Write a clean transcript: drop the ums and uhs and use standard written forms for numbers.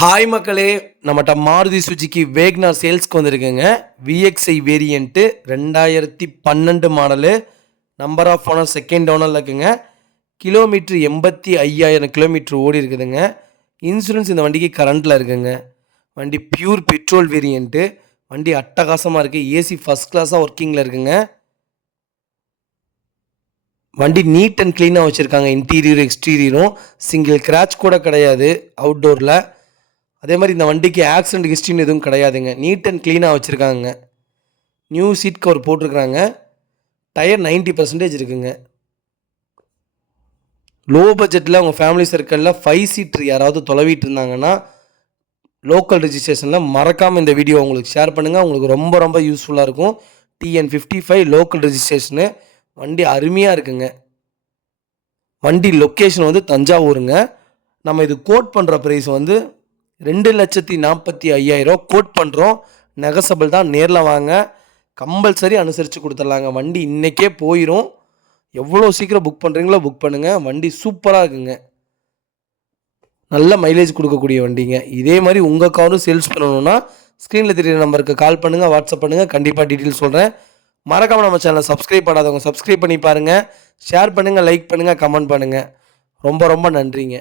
Hi மக்களே, நம்மகிட்ட Maruti சுஜுக்கி WagonR சேல்ஸ்க்கு வந்திருக்குங்க. VXI variant 2012 model. Number of owner second ஓனரில் இருக்குங்க. கிலோமீட்ரு 85,000 கிலோமீட்ரு ஓடி இருக்குதுங்க. இன்சூரன்ஸ் இந்த வண்டிக்கு கரண்ட்டில் இருக்குங்க. வண்டி பியூர் பெட்ரோல் வேரியண்ட்டு. வண்டி அட்டகாசமாக இருக்குது. ஏசி ஃபஸ்ட் கிளாஸாக ஒர்க்கிங்கில் இருக்குங்க. வண்டி நீட் அண்ட் க்ளீனாக வச்சுருக்காங்க. இன்டீரியர் எக்ஸ்டீரியரும் சிங்கிள் கிராச் கூட கிடையாது அவுட்டோரில். அதே மாதிரி இந்த வண்டிக்கு ஆக்சிடென்ட் ஹிஸ்ட்ரின்னு எதுவும் கிடையாதுங்க. நீட் அண்ட் க்ளீனாக வச்சுருக்காங்க. நியூ சீட் கவர் போட்டிருக்கிறாங்க. டயர் 90% இருக்குங்க. லோ பட்ஜெட்டில் உங்கள் ஃபேமிலி சர்க்கிளில் 5 சீட்ரு யாராவது தொலைவிட்டு இருந்தாங்கன்னா லோக்கல் ரிஜிஸ்ட்ரேஷனில் மறக்காமல் இந்த வீடியோ உங்களுக்கு ஷேர் பண்ணுங்கள். உங்களுக்கு ரொம்ப ரொம்ப யூஸ்ஃபுல்லாக இருக்கும். TN55 local ரிஜிஸ்ட்ரேஷனு. வண்டி அருமையாக இருக்குங்க. வண்டி லொக்கேஷன் வந்து தஞ்சாவூருங்க. நம்ம இது கோட் பண்ணுற ப்ரைஸ் வந்து 2,45,000 கோட் பண்ணுறோம். நெகசபிள் தான். நேரில் வாங்க, கம்பல்சரி அனுசரித்து கொடுத்துடலாங்க. வண்டி இன்றைக்கே போயிடும். எவ்வளோ சீக்கிரம் புக் பண்ணுறீங்களோ புக் பண்ணுங்கள். வண்டி சூப்பராக இருக்குங்க. நல்ல மைலேஜ் கொடுக்கக்கூடிய வண்டிங்க. இதே மாதிரி உங்கள் காரும் சேல்ஸ் பண்ணணுன்னா ஸ்க்ரீனில் தெரியுற நம்பருக்கு கால் பண்ணுங்கள், வாட்ஸ்அப் பண்ணுங்கள். கண்டிப்பாக டீட்டெயில் சொல்கிறேன். மறக்காமல் நம்ம சேனலை சப்ஸ்கிரைப் பண்ணாதவங்க சப்ஸ்கிரைப் பண்ணி பாருங்கள். ஷேர் பண்ணுங்கள், லைக் பண்ணுங்கள், கமெண்ட் பண்ணுங்கள். ரொம்ப ரொம்ப நன்றிங்க.